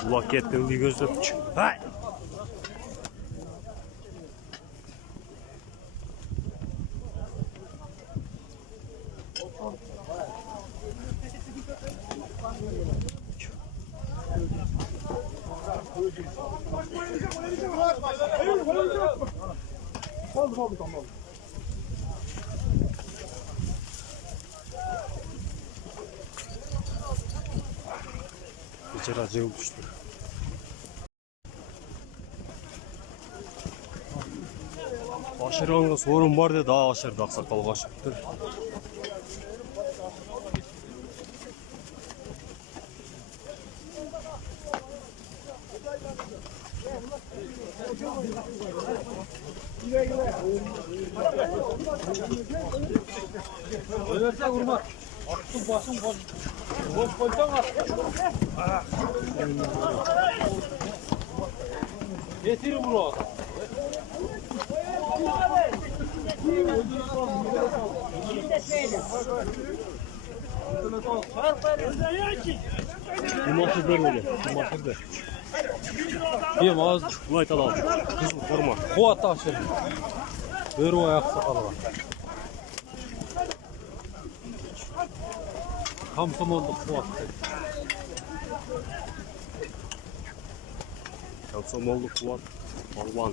Kulak ettin bir gözle çık. Hay! İçeri acayip düştü. Aşırı sorun var diye daha aşırı aksakal kaçıktı. Ölerse vurma. Attın başın boş. Boş koysan at. Getir bunu. Bu maçı böyle. Bu maçı böyle. Diyem ağız. Light al. Kızım koruma. Kuat taşır. Ver o ayak sakalı var. Kamsam oldu kuat. Kamsam oldu kuat. Balvan.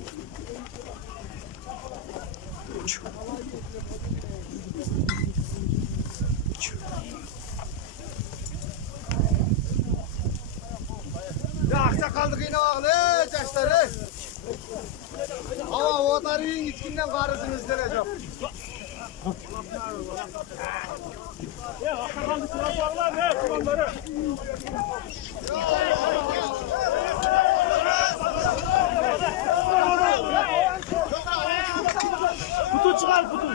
Ya aksa kaldık yine ağlı çaşları. Ama o tarihin içkinden karısını izlenecek. Ya aksa kaldık sırasağlar ne kumanları? Kutu çıkar kutu.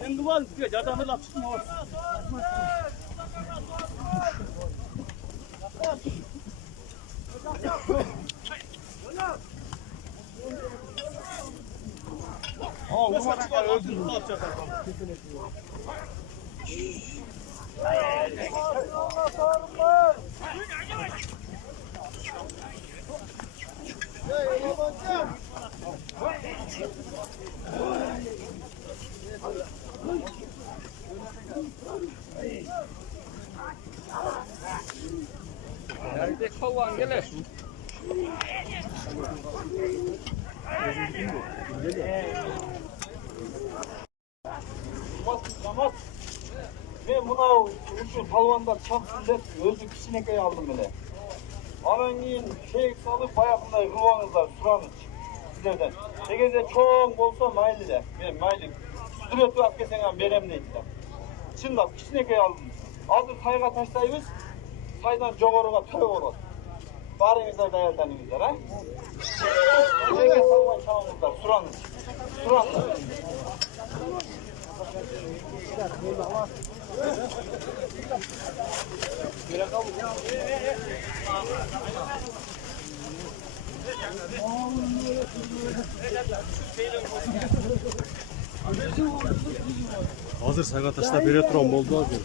Ben duvar istiyor. Cadağını laf çıkma var. Nasıl çıkar? Öldün mü? Yapacak adam. Nerede kovan gelir? Ramaz. Ben buna uçur palvandan çapsın de özü kişinekeye aldım bile. Amen şey salıp ayakında ruvanızlar suranız sizlerden. Tegeze çok olsa maylı de. Ben maylı. Sürekli akkesen verem deydi de. Çınlap kişinekeye aldım. Azır sayga taşlayımız. Saydan jogoruga töv olur. Barınızlar dayaldanınızlar ha. Tegeze salman çağınızlar suranız. Suranız. Hazır Saygataş'ta biri turan oldu az önce.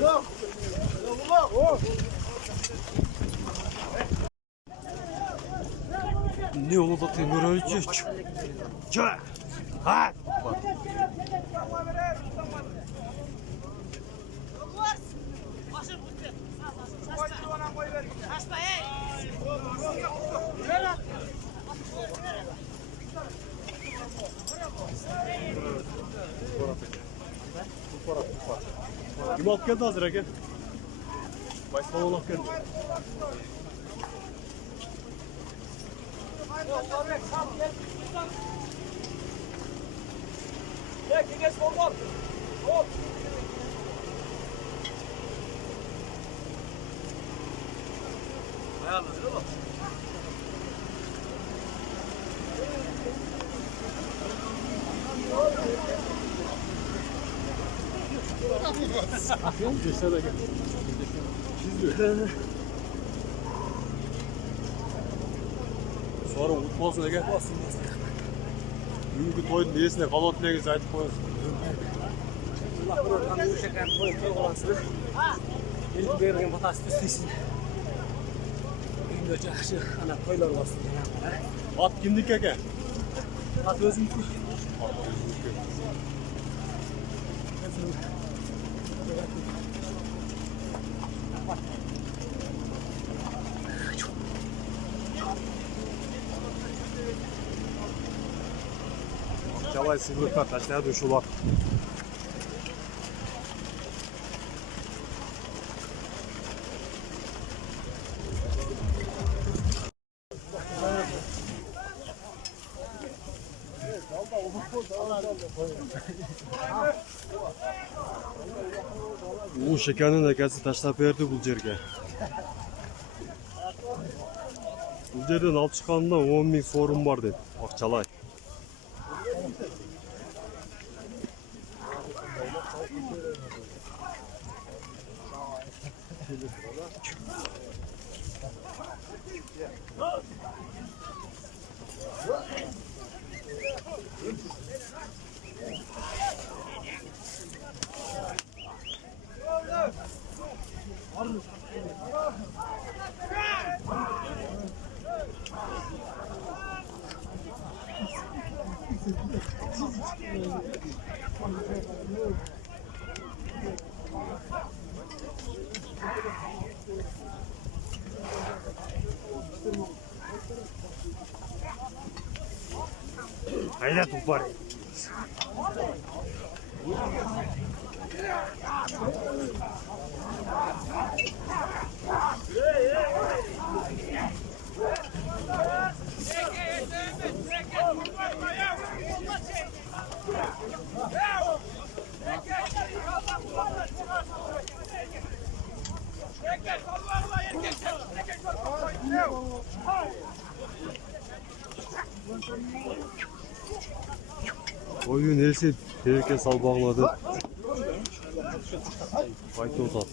Yok. Ne oldu Temur Ölçüç? Çak! Ha! Kim alıp geldi hazır Ege? Başkan alıp geldi. Geçsene gel. Çiziyor. Sonra unutmasın Ege. Bugünkü toyun niyesine kalat ne güzel aytıp koyuyorsun. Allah buradan bu şeker toy olansınız. Gelip bergen fotoğrafı isteysin. Şimdi жақсы ana toylar olsun. At kimdik Ege? At özümdü. Çalay sınırlıklar taşlara düşüyor. Bu şekerinin ekesi taşlap verdi bu yerge. Bu yerden alıp çıkanında 10.000 sorun var dedi. Akçalay. Haydi tupar. Oyun neyse tehlike sal bağladı. Fayda uzat.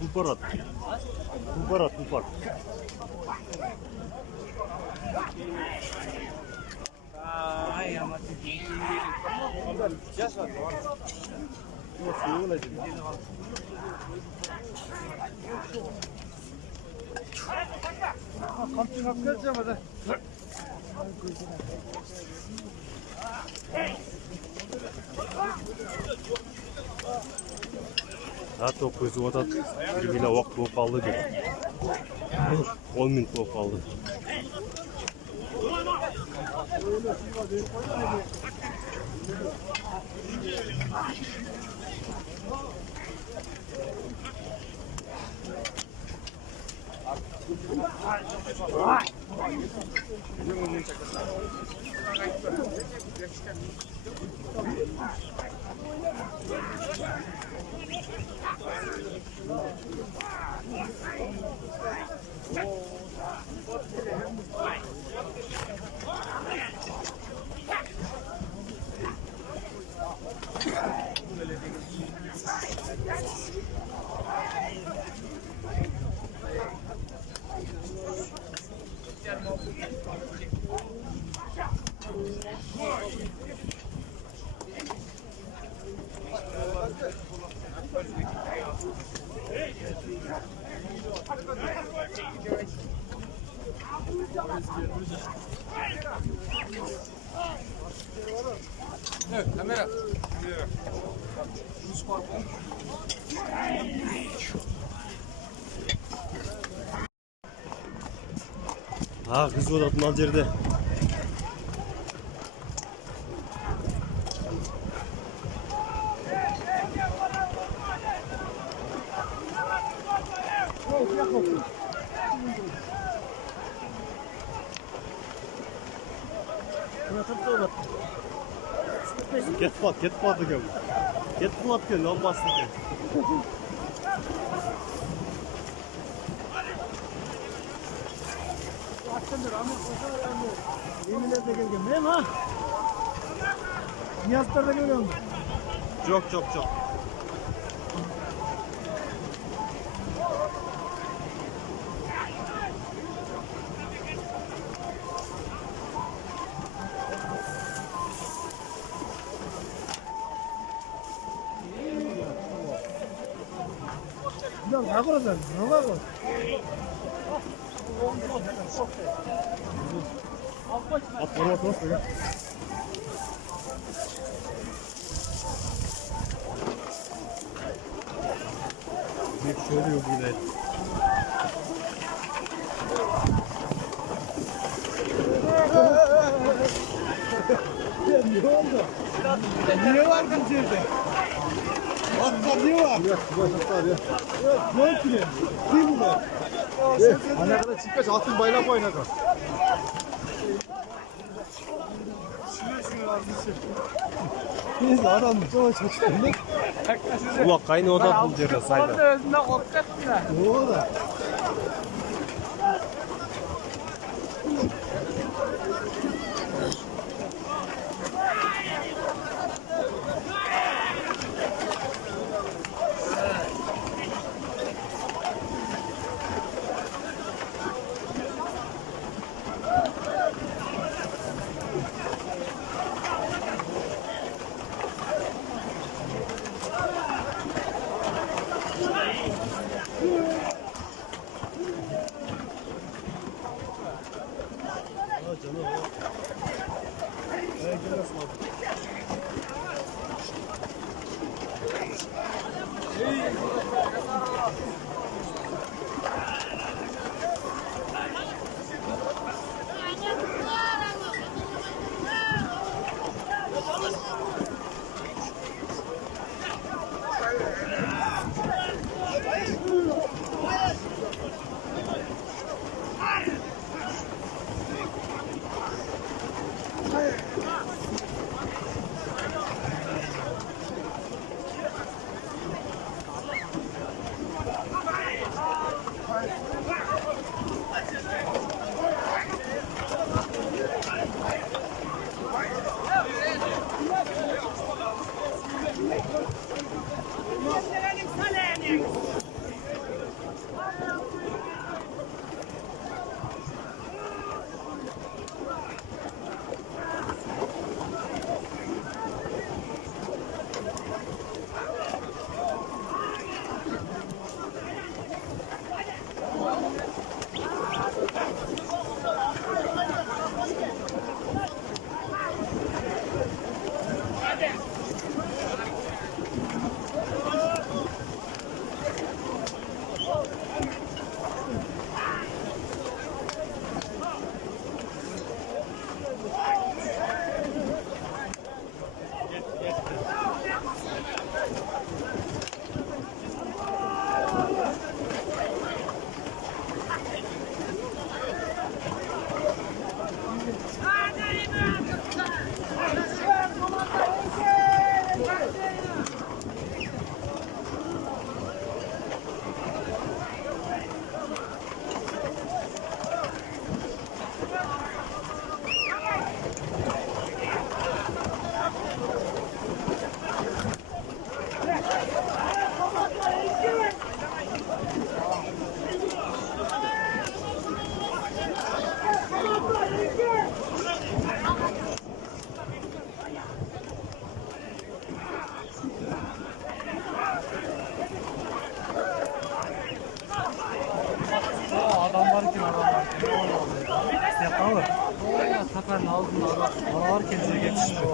Kuparat. Kuparat, kupar. Ay ama Kamçı kapatacağım hadi. Saat 9'u odat bir bile vakt болып қалды dedi. 10 minut болып қалды. Ha, kız odatın al yerde. Ketip kaldı gel. Ketip kaldı gel, lan bastı gel. Yeminlerde gelgen değil mi ha? Niyazlarda geliyor mu? Çok. Ya ne yapıyorsun? Ne yapıyorsun? At bana at ya. Bir şöyle yok yine. Ne oldu? Niye var bu içeride? Atlar niye var? Yok, atlar ya. Ne oldu ki? Kim bu? Ana kadar çıkmış altın bayrak oynadı. Neyse adam çok çocuklar. Ulan kaynağı odat bul yerde sayda. Ne oldu? takarken adamlar. Yapalım. Takarın aldığında aralar kendine geçişmiyor.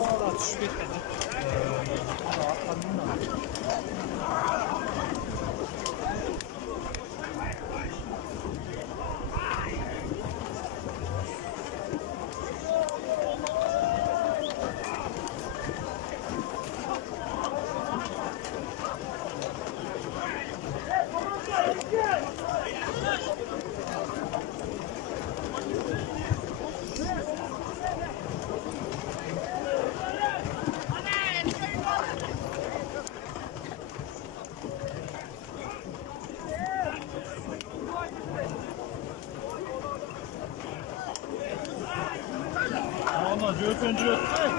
Valla düşük etmedi. Ama göğsün göğsün.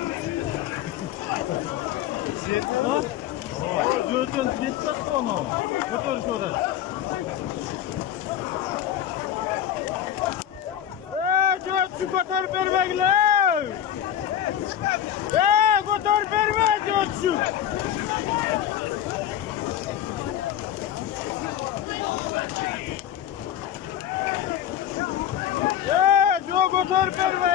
Göğsün geçmez onu. Götür şöyle. Göğsü götür vermekle. Götür verme göğsü. Götür verme.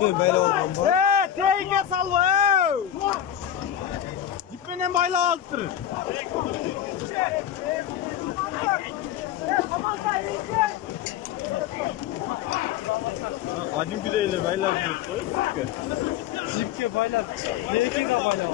Böyle olmam bu. Teyge salva. Dipine bayla alttır. Acım güdeyle baylar diyor. Zipke baylar. Neyki de baylar.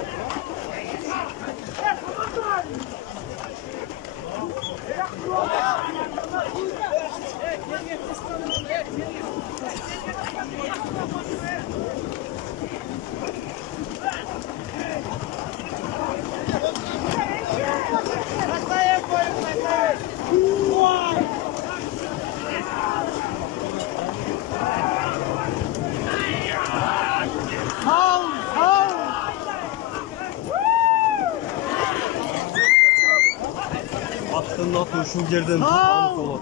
Attın atın şu geriden sola.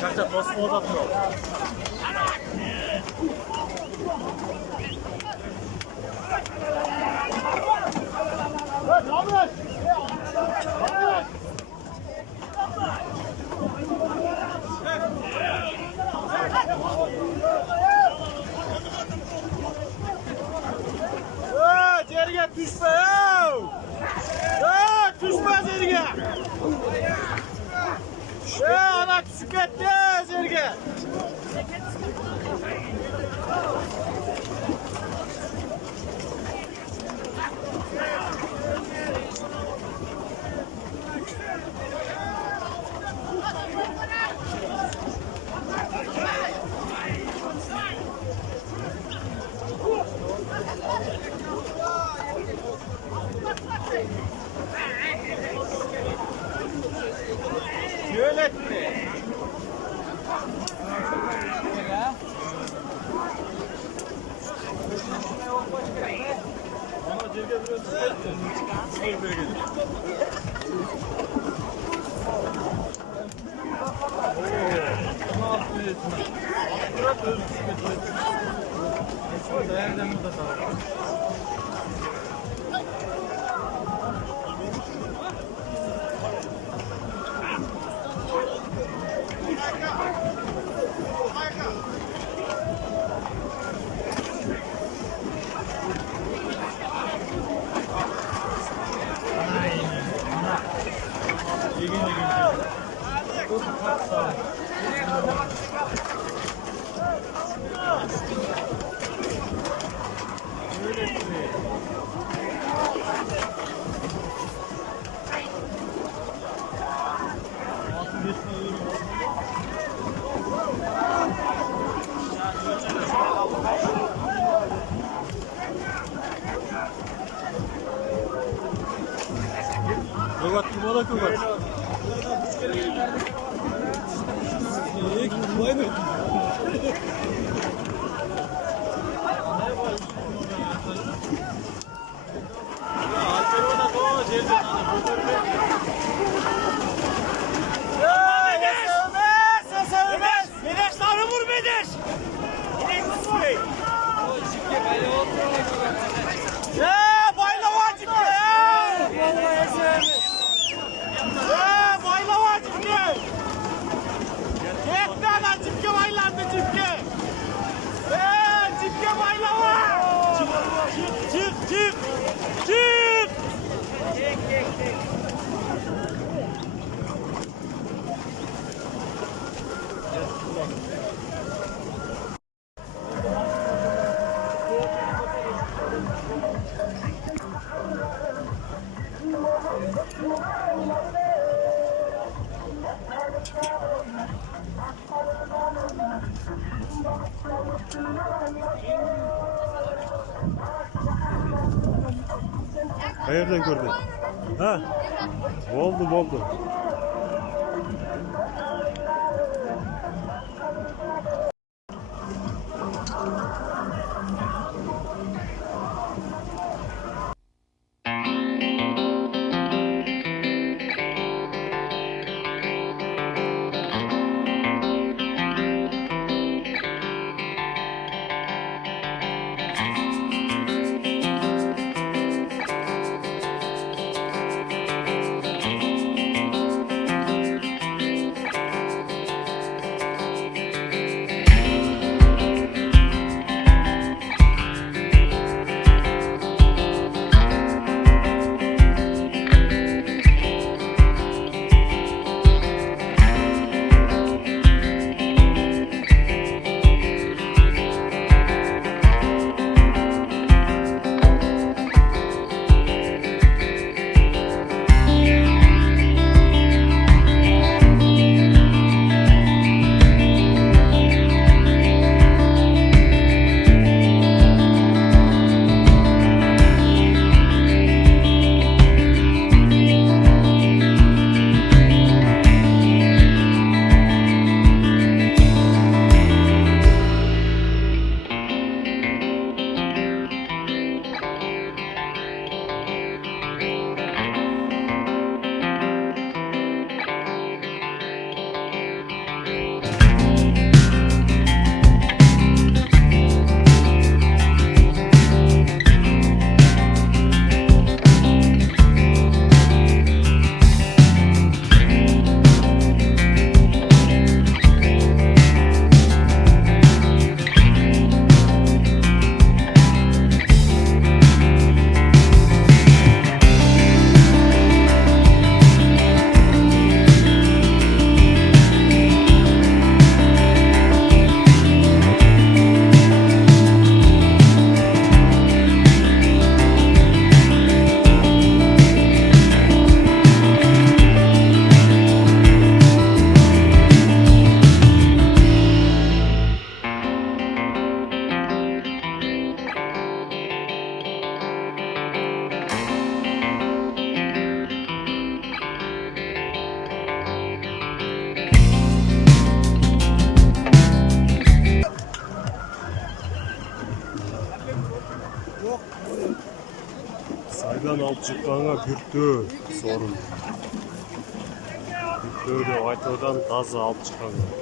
Şaka basma da atıyor. düşme ya. Ya düşme Zerge. Ya ana küçük et ya Zerge. Yönetme. Kubat, kumala kubat. Nereden gördün? Ha? Oldu. Qaydan alып чыкканга бүртөө сорун. Бүртөө деп айтылган таза алып чыкканга.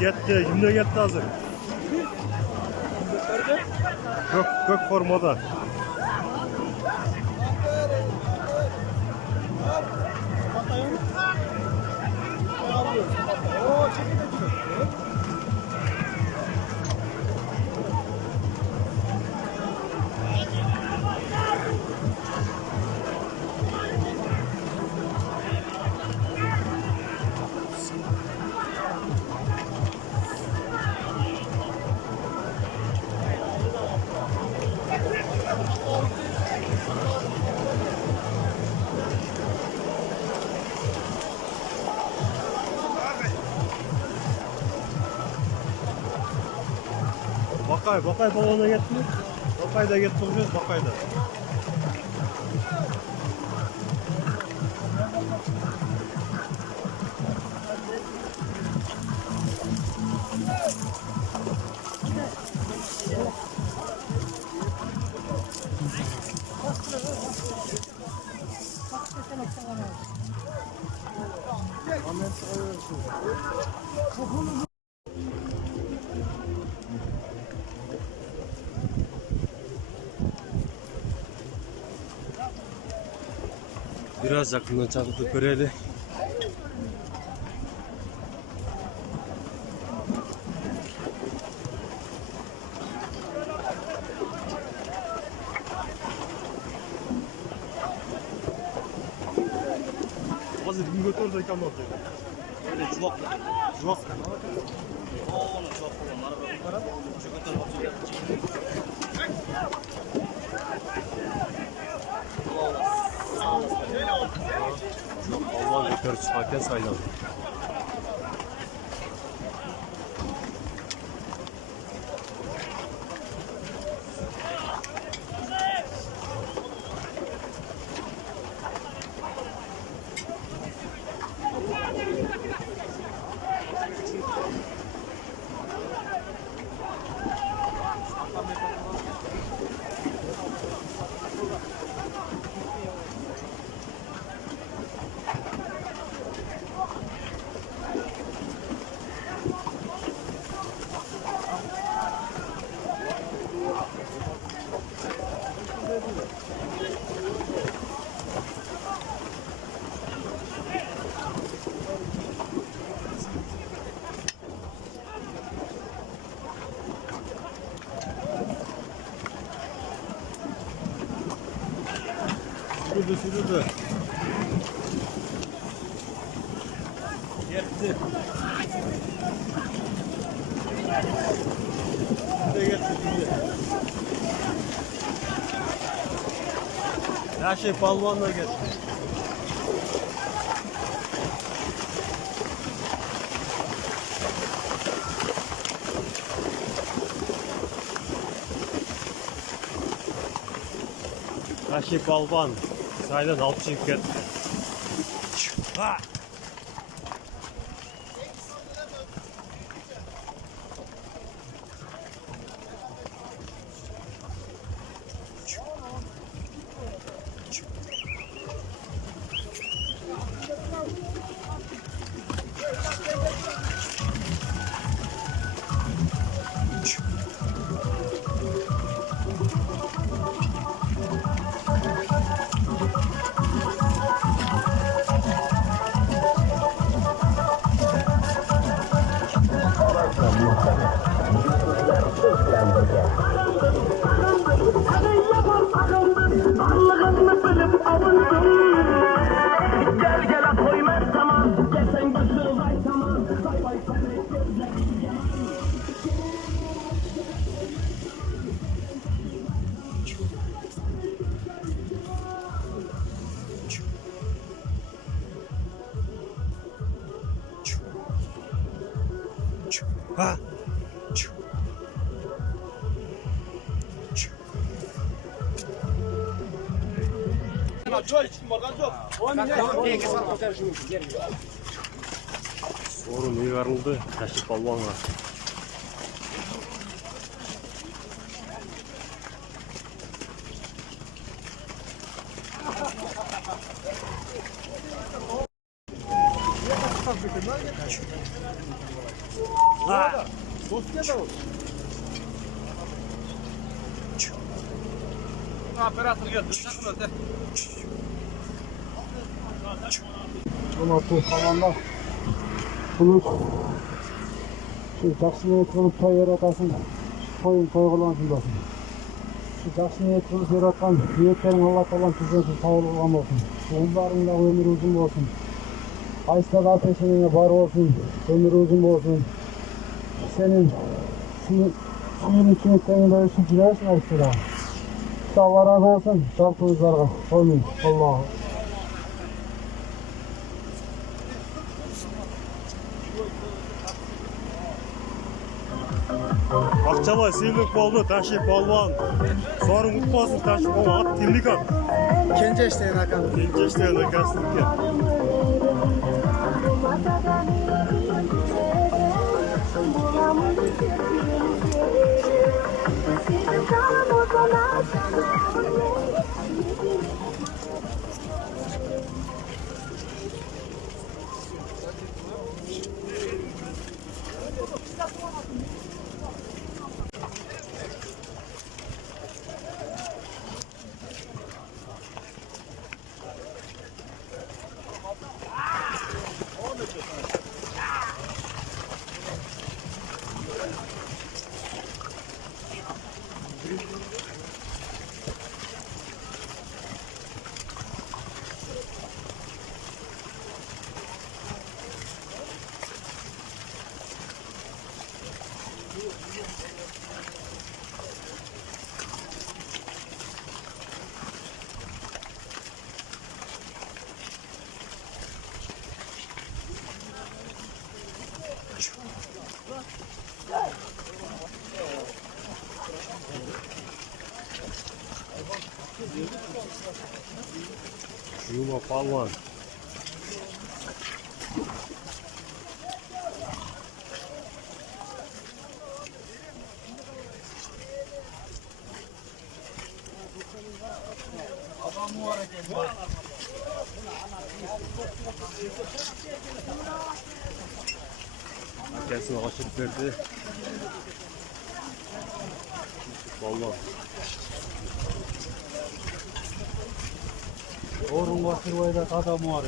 Gitti. Kimde gitti hazır? Kök formada. Bakay balona gitti. Bakay da gitti olacağız, Bakay da. Biraz yakından çakıp görelim. Hazır bir motor da yıkanmaz. Öyle çuvak. Çuvak. Oğlum çuvak falan. Allah yukarı çıkarken sayılan. Sürüldü. Yetti. Şimdi. Her şey balvanla getti. Her şey balvan. Sayılan alt şirket. Ha! Ha. Sorun iyi varıldı. Taşı balvan var. Ama bu kalanlar bunu şu жақсы ниет қылып той жаратасың, тойың той қылған болсын. Şu жақсы ниет қылып жаратқан ниеттерің Алла Тағаланың тізгінінен табылған болсын. Ұлдарыңдағы өмір uzun болсын. Қайсыдағы ата-шешеңе бар болсын, өмір uzun болсын. Senin suyun içinliklerinde ölçüp жүресің айтсыда. Allah razı olsun, жалпыңыздарға. Amin. Allah'a. Акчалай сыйлық болды, Taşı балван. Сорың ұтпасын, Taşı балван. Ат темлік ат. Kenceş deyin Hakan. Gençleşten de kastık ya. Yuma balvan. Arkasına açıp verdi. Balvan. Orun basır bayda adamı var.